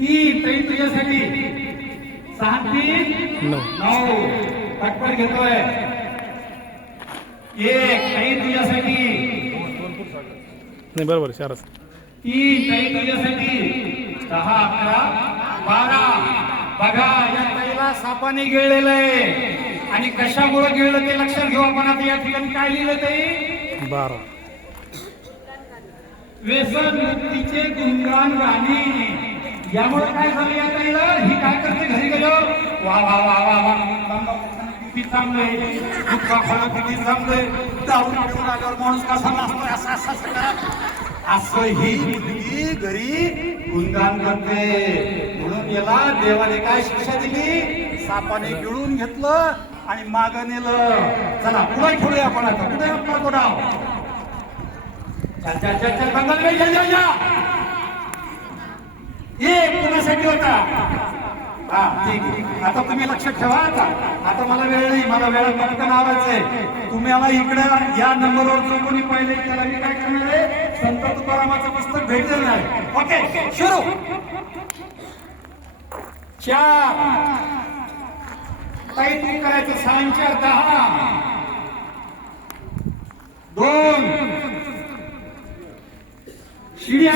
तीन ताई तुझ्यासाठी 6 3 9 पटपट घेतोय. एक ताई तुझ्यासाठी नाही बरोबर 4 तीन ताई तुझ्यासाठी 10 11 12. बघा या ताईला सापाने गिळलेलं आहे आणि कशामुळे गिळलं ते लक्षात घेऊ आपण. आता या ठिकाणी काय लिहिलं ते 12 व्यसन मुक्तीचे गुणगान गाणे. यामुळे काय झालं या ताईला, ही काय करते घरी गेल्यावर वा वा वा वा वा किती चांगलंय, दुःखा फळ किती चांगलंय, दारू पिऊन आल्यावर माणूस कसा नाचतोय असं असं असं करा, असं ही मुलगी घरी गुणगान करते. म्हणून याला देवाने काय शिक्षा दिली, सापाने गिळून घेतलं आणि मागं नेलं. चला पुढे ठेवूया आपण. आता पुढे आपला तो डाव. चल चल चल चल बंगाल में चल जा. ये कोणासाठी होता. हा ठीक आहे. आता तुम्ही लक्षात ठेवा. आता मला वेळ नाही, मला वेळात पटकन आवरायचंय. तुम्ही मला इकडे या नंबरवर जो कोणी पहिले त्याला मी काय करणार आहे, संत तुकारामाचं पुस्तक भेट देणार आहे. ओके सुरू. 4 काही तू करायचं. 6 4 10 2 शिडी